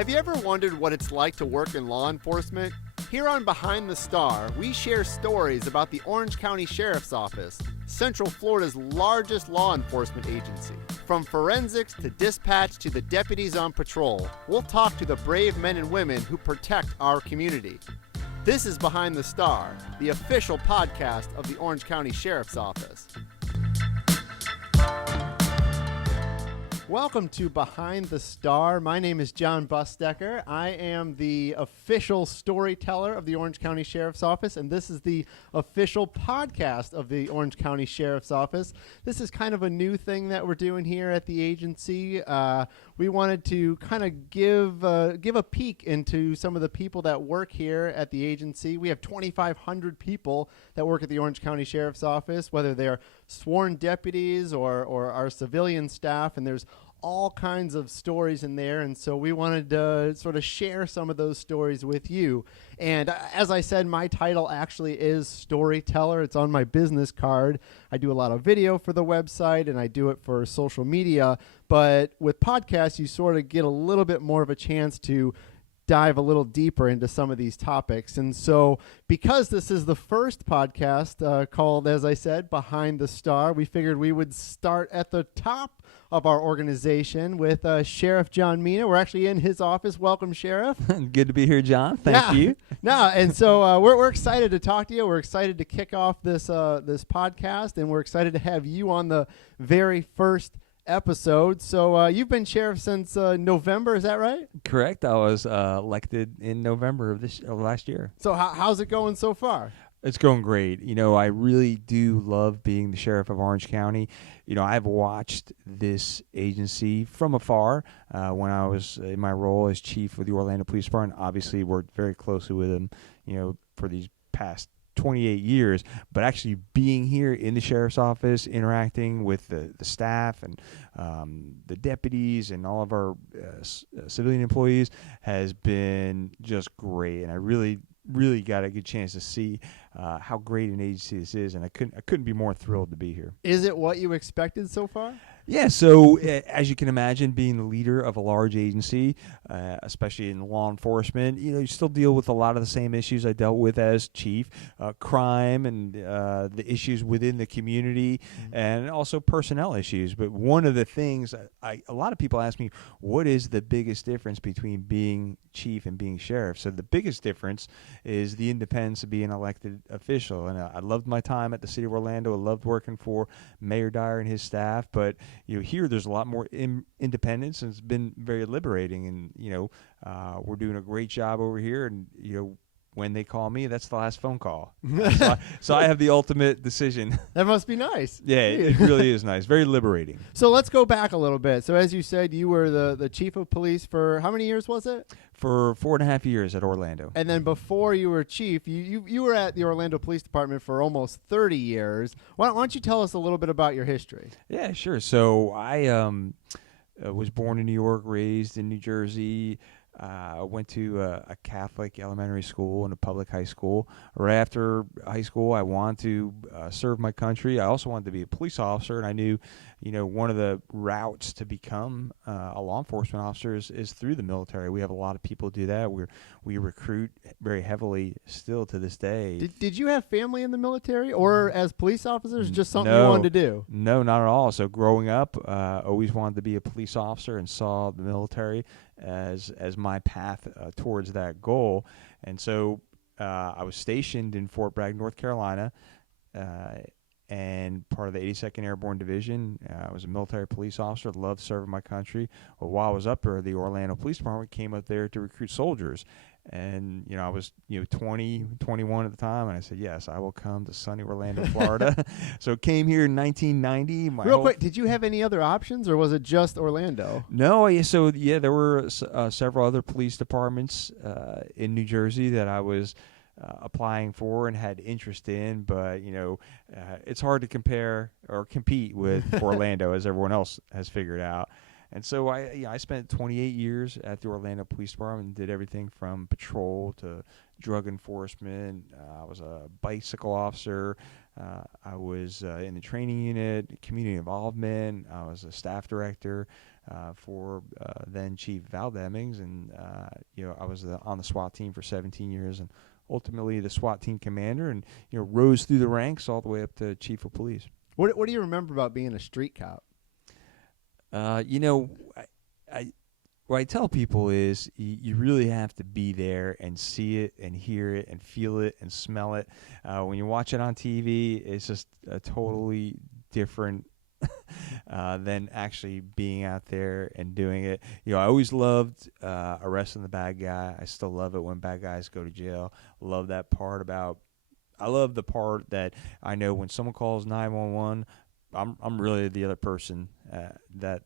Have you ever wondered what it's like to work in law enforcement? Here on Behind the Star, we share stories about the Orange County Sheriff's Office, Central Florida's largest law enforcement agency. From forensics to dispatch to the deputies on patrol, we'll talk to the brave men and women who protect our community. This is Behind the Star, the official podcast of the Orange County Sheriff's Office. Welcome to Behind the Star. My name is John Bustecker. I am the official storyteller of the Orange County Sheriff's Office, and this is the official podcast of the Orange County Sheriff's Office. This is kind of a new thing that we're doing here at the agency. We wanted to kind of give a peek into some of the people that work here at the agency. We have 2,500 people that work at the Orange County Sheriff's Office, whether they're sworn deputies or our civilian staff, and there's all kinds of stories in there, and so we wanted to sort of share some of those stories with you. And as I said, my title actually is storyteller. It's on my business card. I do a lot of video for the website, and I do it for social media, but with podcasts, you sort of get a little bit more of a chance to dive a little deeper into some of these topics. And so because this is the first podcast called, as I said, Behind the Star, we figured we would start at the top of our organization with Sheriff John Mina. We're actually in his office. Welcome, Sheriff. Good to be here, John. Thank you. And so we're excited to talk to you. We're excited to kick off this podcast, and we're excited to have you on the very first episode. So you've been sheriff since November, is that right? Correct. I was elected in November of last year. So how's it going so far? It's going great. You know, I really do love being the sheriff of Orange County. You know, I've watched this agency from afar when I was in my role as chief of the Orlando Police Department. Obviously, worked very closely with them, you know, for these past 28 years, but actually being here in the sheriff's office, interacting with the staff and the deputies and all of our civilian employees has been just great. And I really got a good chance to see how great an agency this is, and I couldn't be more thrilled to be here. Is it what you expected so far? Yeah, so as you can imagine, being the leader of a large agency, especially in law enforcement, you know, you still deal with a lot of the same issues I dealt with as chief, crime and the issues within the community, and also personnel issues. But one of the things, a lot of people ask me, what is the biggest difference between being chief and being sheriff? So the biggest difference is the independence of being an elected official. And I loved my time at the city of Orlando. I loved working for Mayor Dyer and his staff, but you know, here there's a lot more independence, and it's been very liberating. And you know, we're doing a great job over here. And you know, when they call me, that's the last phone call. So I have the ultimate decision. That must be nice. Yeah, it really is nice. Very liberating. So let's go back a little bit. So as you said, you were the chief of police for how many years was it? For 4.5 years at Orlando. And then before you were chief, you were at the Orlando Police Department for almost 30 years. Why don't you tell us a little bit about your history? Yeah, sure. So I was born in New York, raised in New Jersey. I went to a Catholic elementary school and a public high school. Right after high school, I wanted to serve my country. I also wanted to be a police officer, and I knew, you know, one of the routes to become a law enforcement officer is through the military. We have a lot of people do that. We recruit very heavily still to this day. Did you have family in the military, or as police officers, just something you wanted to do? No, not at all. So growing up, always wanted to be a police officer and saw the military as my path towards that goal. And so I was stationed in Fort Bragg, North Carolina, and part of the 82nd Airborne Division. I was a military police officer, loved serving my country. Well, while I was up there, the Orlando Police Department came up there to recruit soldiers. And, you know, I was, 20, 21 at the time, and I said, yes, I will come to sunny Orlando, Florida. So came here in 1990. Real quick, did you have any other options, or was it just Orlando? No, there were several other police departments in New Jersey that I was applying for and had interest in, but it's hard to compare or compete with Orlando, as everyone else has figured out. And so I spent 28 years at the Orlando Police Department and did everything from patrol to drug enforcement. I was a bicycle officer. I was in the training unit, community involvement. I was a staff director. for then Chief Val Demings, and I was on the SWAT team for 17 years, and ultimately the SWAT team commander, and rose through the ranks all the way up to chief of police. What do you remember about being a street cop? I what I tell people is you really have to be there and see it and hear it and feel it and smell it. When you watch it on TV, it's just a totally different than actually being out there and doing it. I always loved arresting the bad guy. I still love it when bad guys go to jail. Love that part about. I love the part that I know when someone calls 911, I'm really the other person that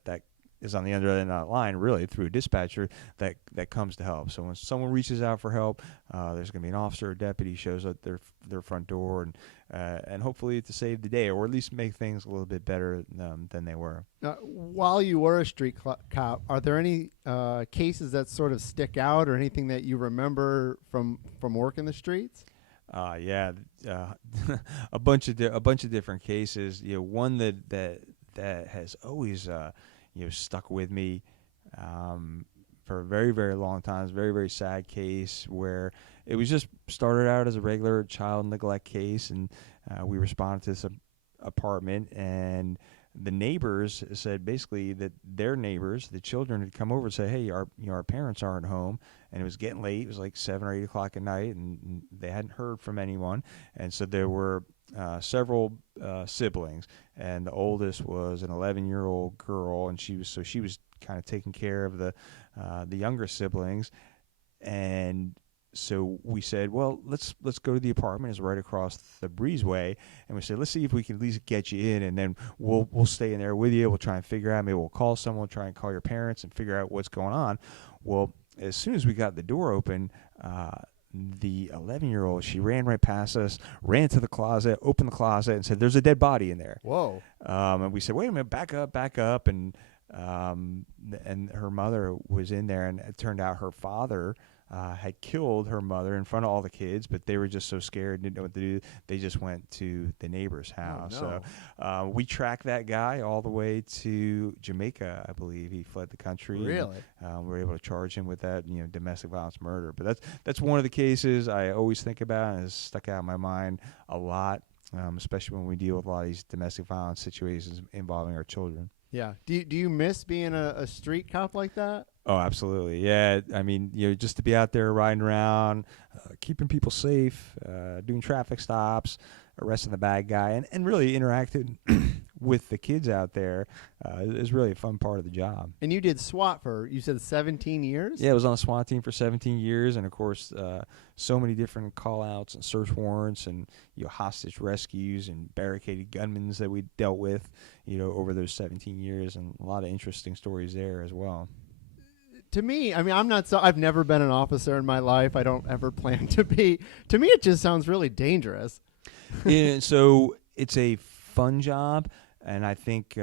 is on the other end of that line, really through a dispatcher that comes to help. So when someone reaches out for help, there's going to be an officer or deputy shows up their front door and hopefully to save the day or at least make things a little bit better than they were. While you were a street cop, are there any cases that sort of stick out or anything that you remember from working the streets? A bunch of different cases. One that has always stuck with me for a very, very long time. It's a very, very sad case where it was just started out as a regular child neglect case, and we responded to this apartment, and the neighbors said basically that their neighbors, the children, had come over and said, "Hey, our parents aren't home," and it was getting late. It was like 7 or 8 o'clock at night, and they hadn't heard from anyone, and so there were several siblings, and the oldest was an 11-year-old girl, and she was kind of taking care of the younger siblings, and so we said, well, let's go to the apartment. It's right across the breezeway, and we said, let's see if we can at least get you in, and then we'll stay in there with you. We'll try and figure out. Maybe we'll call someone, try and call your parents, and figure out what's going on. Well, as soon as we got the door open, the 11-year-old, she ran right past us, ran to the closet, opened the closet, and said, "There's a dead body in there." Whoa! And we said, "Wait a minute, back up," and her mother was in there, and it turned out her father had killed her mother in front of all the kids, but they were just so scared, didn't know what to do. They just went to the neighbor's house. Oh, no. So we tracked that guy all the way to Jamaica, I believe. He fled the country. Really? And, we were able to charge him with that, domestic violence murder. But that's one of the cases I always think about and has stuck out in my mind a lot, especially when we deal with a lot of these domestic violence situations involving our children. Yeah. Do you miss being a street cop like that? Oh, absolutely. Yeah. I mean, just to be out there riding around, keeping people safe, doing traffic stops, arresting the bad guy, and really interacting with the kids out there is really a fun part of the job. And you did SWAT for, you said 17 years? Yeah, I was on a SWAT team for 17 years, and of course, so many different call-outs and search warrants and hostage rescues and barricaded gunmen that we dealt with, over those 17 years, and a lot of interesting stories there as well. To me, I mean, I've never been an officer in my life. I don't ever plan to be. To me, it just sounds really dangerous. And so it's a fun job, and I think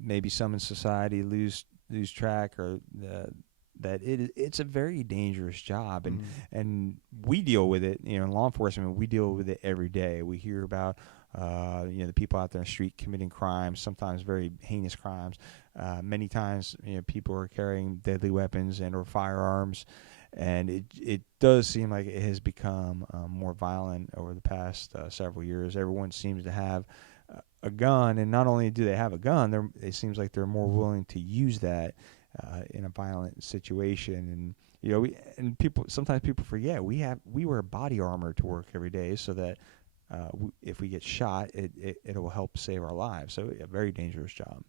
maybe some in society lose track or that it's a very dangerous job, and we deal with it. In law enforcement, we deal with it every day. We hear about the people out there in the street committing crimes, sometimes very heinous crimes. Many times, people are carrying deadly weapons and or firearms, and it does seem like it has become more violent over the past several years. Everyone seems to have a gun, and not only do they have a gun, it seems like they're more willing to use that in a violent situation. And sometimes people forget we wear body armor to work every day, so that if we get shot, it will help save our lives. So a very dangerous job.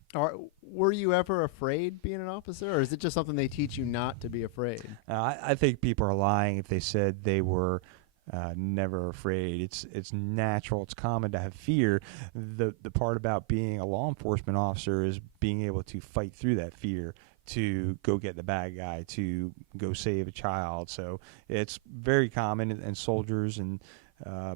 Were you ever afraid being an officer, or is it just something they teach you not to be afraid? I think people are lying if they said they were never afraid. It's natural. It's common to have fear. The part about being a law enforcement officer is being able to fight through that fear, to go get the bad guy, to go save a child. So it's very common, and soldiers and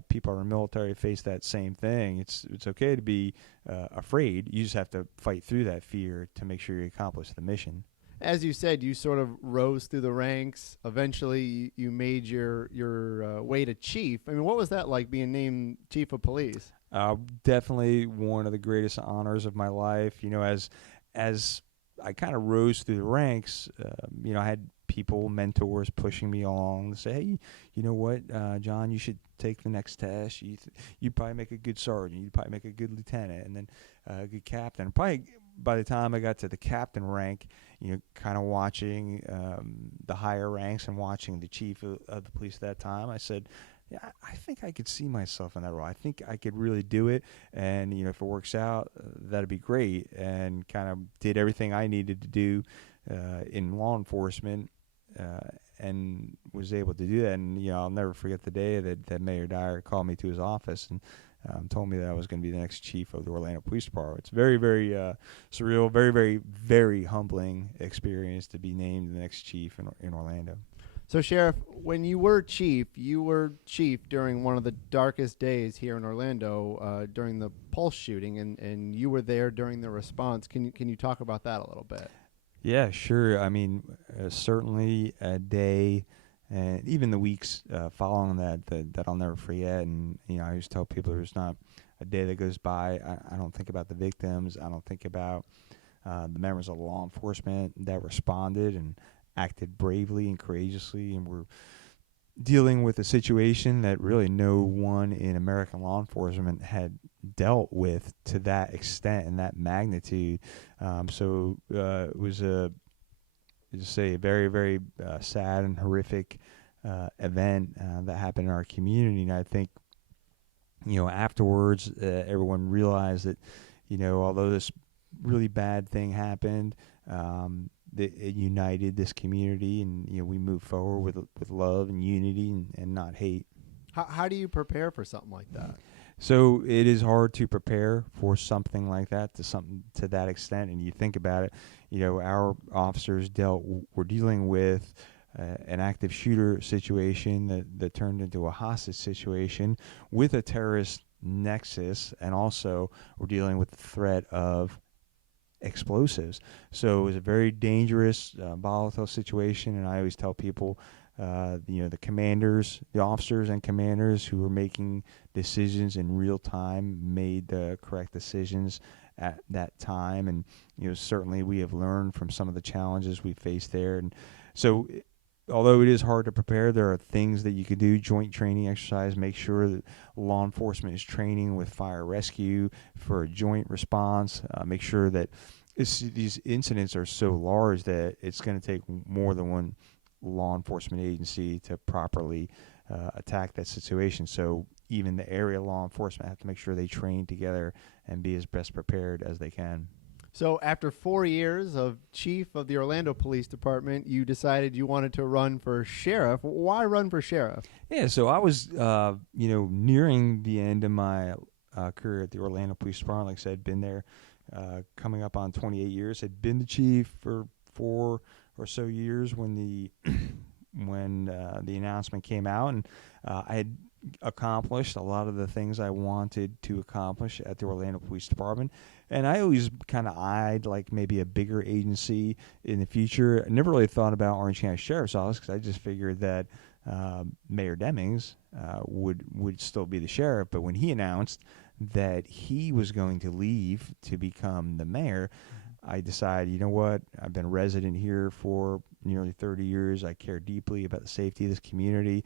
people in the military face that same thing. It's okay to be afraid. You just have to fight through that fear to make sure you accomplish the mission. As you said, you sort of rose through the ranks. Eventually, you made your way to chief. I mean, what was that like, being named chief of police? Definitely one of the greatest honors of my life. As I kind of rose through the ranks. I had people, mentors, pushing me along to say, hey, you know what, John, you should take the next test. You'd probably make a good sergeant. You'd probably make a good lieutenant, and then a good captain. Probably by the time I got to the captain rank, kind of watching the higher ranks and watching the chief of the police at that time, I said, yeah, I think I could see myself in that role. I think I could really do it, and if it works out, that'd be great. And kind of did everything I needed to do in law enforcement, and was able to do that. And I'll never forget the day that Mayor Dyer called me to his office and told me that I was going to be the next chief of the Orlando Police Department. It's very, very surreal, very, very, very humbling experience to be named the next chief in Orlando. So, Sheriff, when you were chief during one of the darkest days here in Orlando, during the Pulse shooting, and you were there during the response. Can you talk about that a little bit? Yeah, sure. I mean, certainly a day, and even the weeks following that I'll never forget. And I always tell people there's not a day that goes by I don't think about the victims. I don't think about the members of law enforcement that responded and acted bravely and courageously, and were dealing with a situation that really no one in American law enforcement had dealt with to that extent and that magnitude. So it was a very, very sad and horrific event that happened in our community. And I think, afterwards, everyone realized that, although this really bad thing happened, it united this community, and we moved forward with love and unity and not hate. How do you prepare for something like that? So it is hard to prepare for something like that, to that extent. And you think about it, our officers were dealing with an active shooter situation that turned into a hostage situation with a terrorist nexus, and also we're dealing with the threat of explosives. So it was a very dangerous, volatile situation. And I always tell people, the commanders, the officers and commanders who were making decisions in real time made the correct decisions at that time. And certainly we have learned from some of the challenges we faced there. And so, although it is hard to prepare, there are things that you could do. Joint training exercise, make sure that law enforcement is training with fire rescue for a joint response. Make sure that these incidents are so large that it's going to take more than one law enforcement agency to properly attack that situation. So even the area law enforcement have to make sure they train together and be as best prepared as they can. So after 4 years of chief of the Orlando Police Department, you decided you wanted to run for sheriff. Why run for sheriff? Yeah, so I was, nearing the end of my career at the Orlando Police Department. Like I said, been there coming up on 28 years. Had been the chief for 4 or so years when the announcement came out, and I had accomplished a lot of the things I wanted to accomplish at the Orlando Police Department. And I always kind of eyed like maybe a bigger agency in the future. I never really thought about Orange County Sheriff's Office, because I just figured that Mayor Demings would still be the sheriff. But when he announced that he was going to leave to become the mayor, I decided, you know what, I've been a resident here for nearly 30 years. I care deeply about the safety of this community.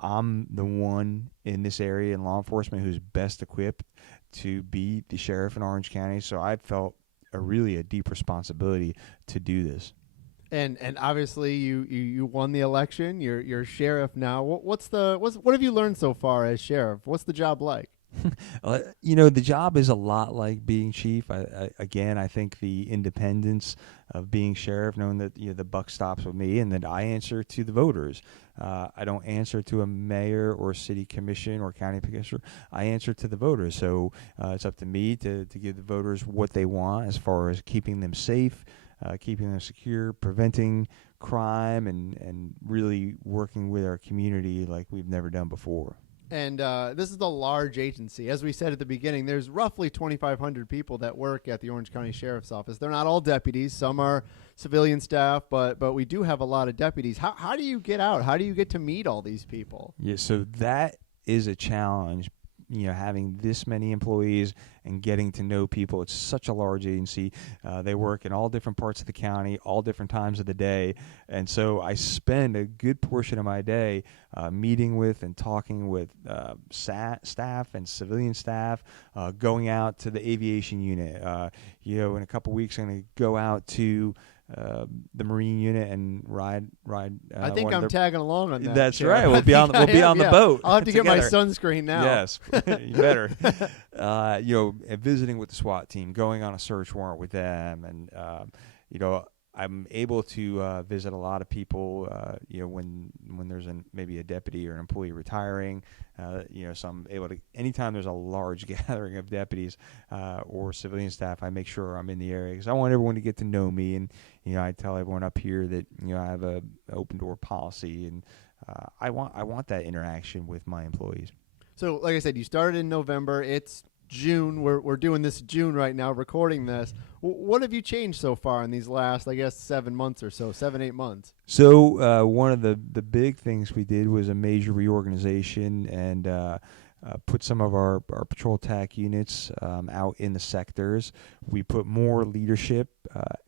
I'm the one in this area in law enforcement who's best equipped to be the sheriff in Orange County. So I felt a deep responsibility to do this. And obviously you won the election. You're sheriff now. What have you learned so far as sheriff? What's the job like? The job is a lot like being chief. I think the independence of being sheriff, knowing that the buck stops with me and that I answer to the voters. I don't answer to a mayor or city commission or county commissioner. I answer to the voters. So it's up to me to give the voters what they want as far as keeping them safe, keeping them secure, preventing crime, and really working with our community like we've never done before. And this is a large agency. As we said at the beginning, there's roughly 2,500 people that work at the Orange County Sheriff's Office. They're not all deputies. Some are civilian staff, but we do have a lot of deputies. How do you get out? How do you get to meet all these people? Yeah, so that is a challenge having this many employees and getting to know people. It's such a large agency. They work in all different parts of the county, all different times of the day. And so I spend a good portion of my day meeting with and talking with staff and civilian staff, going out to the aviation unit. In a couple weeks, I'm going to go out to the Marine unit and ride. I think I'm tagging along on that. That's Sheriff. right. We'll be on the boat. I'll have to together. get my sunscreen now. Yes, you better. And visiting with the SWAT team, going on a search warrant with them, and I'm able to visit a lot of people. When there's maybe a deputy or an employee retiring. So I'm able to. Anytime there's a large gathering of deputies or civilian staff, I make sure I'm in the area because I want everyone to get to know me. And I tell everyone up here that I have a open door policy, and I want that interaction with my employees. So, like I said, you started in November. It's June. We're doing this June right now, recording this. What have you changed so far in these last, I guess, 7 months or so, 7-8 months? So one of the big things we did was a major reorganization and put some of our patrol TAC units out in the sectors. We put more leadership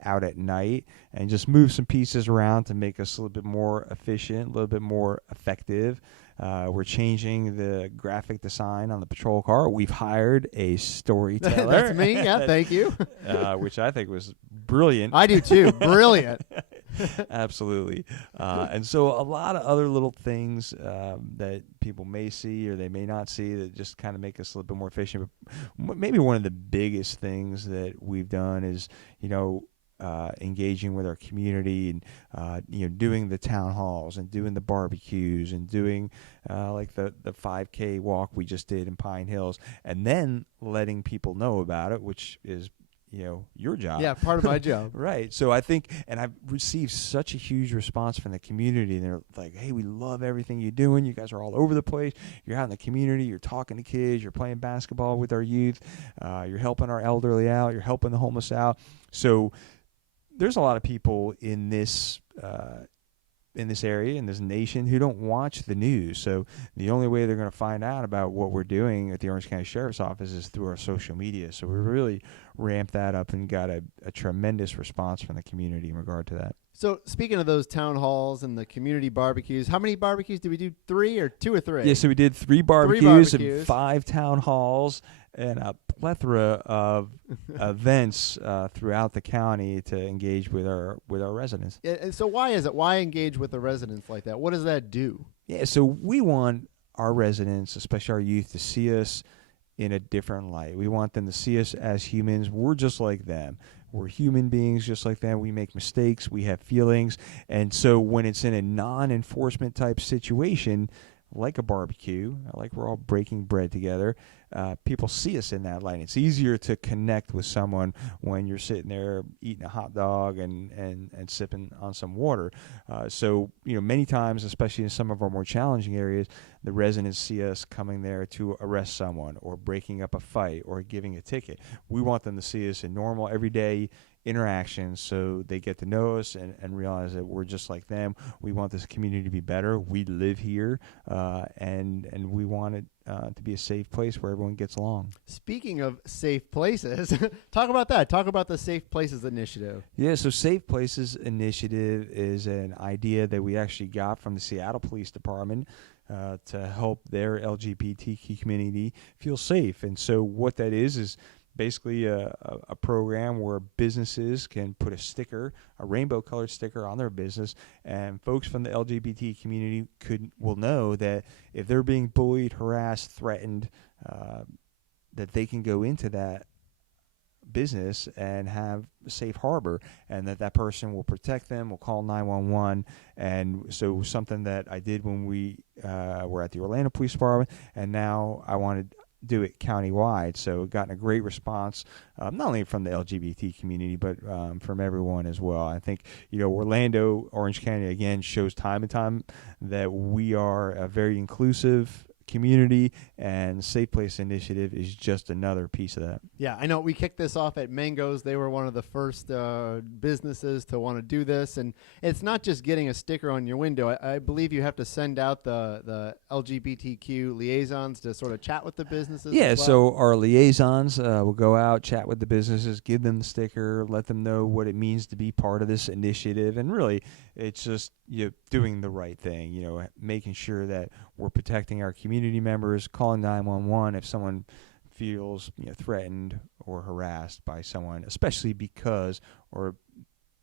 out at night and just move some pieces around to make us a little bit more efficient, a little bit more effective. We're changing the graphic design on the patrol car. We've hired a storyteller. That's me. Yeah, thank you. Which I think was brilliant. I do too. Brilliant. Absolutely. And so a lot of other little things that people may see or they may not see that just kind of make us a little bit more efficient. But maybe one of the biggest things that we've done is, engaging with our community and doing the town halls and doing the barbecues and doing like the 5K walk we just did in Pine Hills, and then letting people know about it, which is your job. Yeah, part of my job. Right. So I think, and I've received such a huge response from the community. And they're like, hey, we love everything you're doing. You guys are all over the place. You're out in the community. You're talking to kids. You're playing basketball with our youth. You're helping our elderly out. You're helping the homeless out. So there's a lot of people in this area, in this nation, who don't watch the news. So the only way they're going to find out about what we're doing at the Orange County Sheriff's Office is through our social media. So we really ramped that up and got a tremendous response from the community in regard to that. So speaking of those town halls and the community barbecues, how many barbecues did we do? 3 or 2 or 3? Yeah, so we did 3 barbecues and 5 town halls and a plethora of events throughout the county to engage with our residents. Yeah, and so why is it? Why engage with the residents like that? What does that do? Yeah, so we want our residents, especially our youth, to see us in a different light. We want them to see us as humans. We're just like them. We're human beings just like them. We make mistakes. We have feelings. And so when it's in a non-enforcement type situation, like a barbecue, like we're all breaking bread together, people see us in that light. It's easier to connect with someone when you're sitting there eating a hot dog and sipping on some water. So many times, especially in some of our more challenging areas, the residents see us coming there to arrest someone or breaking up a fight or giving a ticket. We want them to see us in normal, everyday interactions so they get to know us and realize that we're just like them. We want this community to be better. We live here, and we want it to be a safe place where everyone gets along. Speaking of safe places, talk about that. Talk about the Safe Places Initiative. Yeah, so Safe Places Initiative is an idea that we actually got from the Seattle Police Department to help their LGBTQ community feel safe. And so what that is basically a program where businesses can put a sticker, a rainbow-colored sticker on their business, and folks from the LGBT community will know that if they're being bullied, harassed, threatened, that they can go into that business and have a safe harbor, and that person will protect them, will call 911. And so something that I did when we were at the Orlando Police Department, and now I wanted do it countywide. So we've gotten a great response, not only from the LGBT community, but from everyone as well. I think, Orlando, Orange County, again, shows time and time that we are a very inclusive community, and Safe Place Initiative is just another piece of that. Yeah, I know we kicked this off at Mango's. They were one of the first businesses to want to do this. And it's not just getting a sticker on your window. I believe you have to send out the LGBTQ liaisons to sort of chat with the businesses. Yeah, as well. so our liaisons will go out, chat with the businesses, give them the sticker, let them know what it means to be part of this initiative. And really, it's just doing the right thing, making sure that we're protecting our community members, calling 911 if someone feels threatened or harassed by someone, especially because or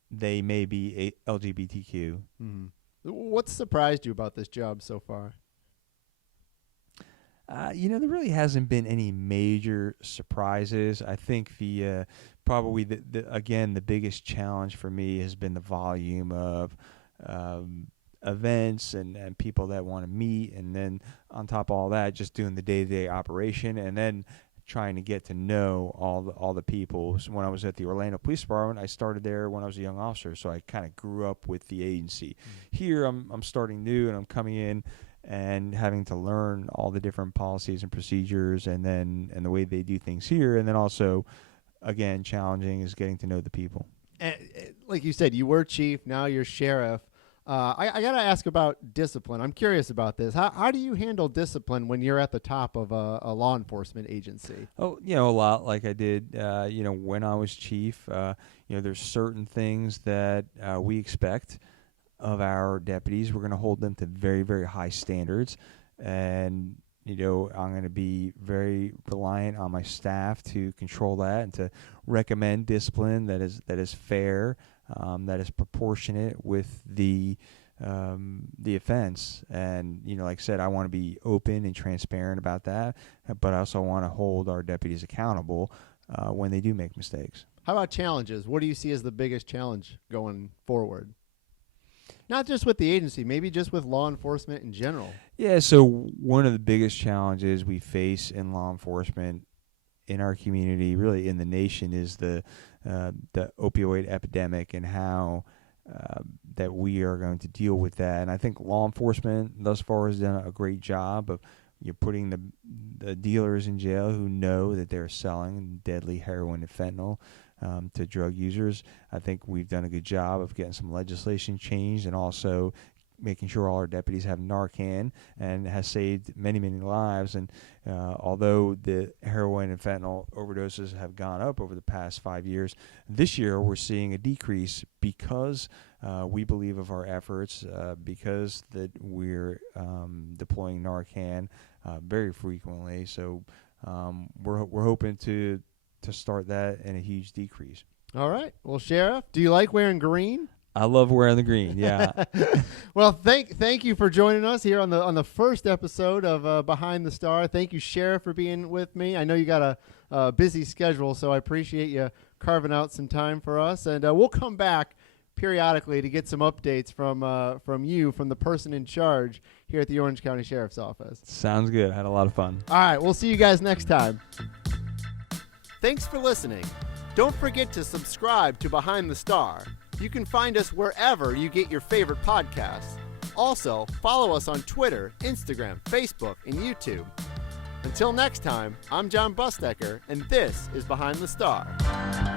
they may be LGBTQ. Mm-hmm. What surprised you about this job so far? There really hasn't been any major surprises. I think the probably the biggest challenge for me has been the volume of events and people that want to meet, and then on top of all that, just doing the day-to-day operation, and then trying to get to know all the people. So when I was at the Orlando Police Department, I started there when I was a young officer, so I kind of grew up with the agency. Mm-hmm. Here, I'm starting new, and I'm coming in and having to learn all the different policies and procedures, and the way they do things here, and then also, again, challenging is getting to know the people. And, like you said, you were chief, now you're sheriff. I got to ask about discipline. I'm curious about this. How do you handle discipline when you're at the top of a law enforcement agency? Oh, a lot like I did, when I was chief. There's certain things that we expect of our deputies. We're going to hold them to very, very high standards. And, I'm going to be very reliant on my staff to control that and to recommend discipline that is fair, that is proportionate with the offense. And, like I said, I want to be open and transparent about that, but I also want to hold our deputies accountable when they do make mistakes. How about challenges? What do you see as the biggest challenge going forward? Not just with the agency, maybe just with law enforcement in general. Yeah, so one of the biggest challenges we face in law enforcement in our community, really in the nation, is the opioid epidemic and how that we are going to deal with that. And I think law enforcement thus far has done a great job of putting the dealers in jail who know that they're selling deadly heroin and fentanyl to drug users. I think we've done a good job of getting some legislation changed and also making sure all our deputies have Narcan, and has saved many, many lives. And although the heroin and fentanyl overdoses have gone up over the past 5 years, this year we're seeing a decrease because we believe of our efforts, because that we're deploying Narcan very frequently. So we're hoping to start that in a huge decrease. All right. Well, Sheriff, do you like wearing green? I love wearing the green. Yeah. Well, thank you for joining us here on the first episode of Behind the Star. Thank you, Sheriff, for being with me. I know you got a busy schedule, so I appreciate you carving out some time for us. And we'll come back periodically to get some updates from the person in charge here at the Orange County Sheriff's Office. Sounds good. I had a lot of fun. All right. We'll see you guys next time. Thanks for listening. Don't forget to subscribe to Behind the Star. You can find us wherever you get your favorite podcasts. Also, follow us on Twitter, Instagram, Facebook, and YouTube. Until next time, I'm John Busdecker, and this is Behind the Star.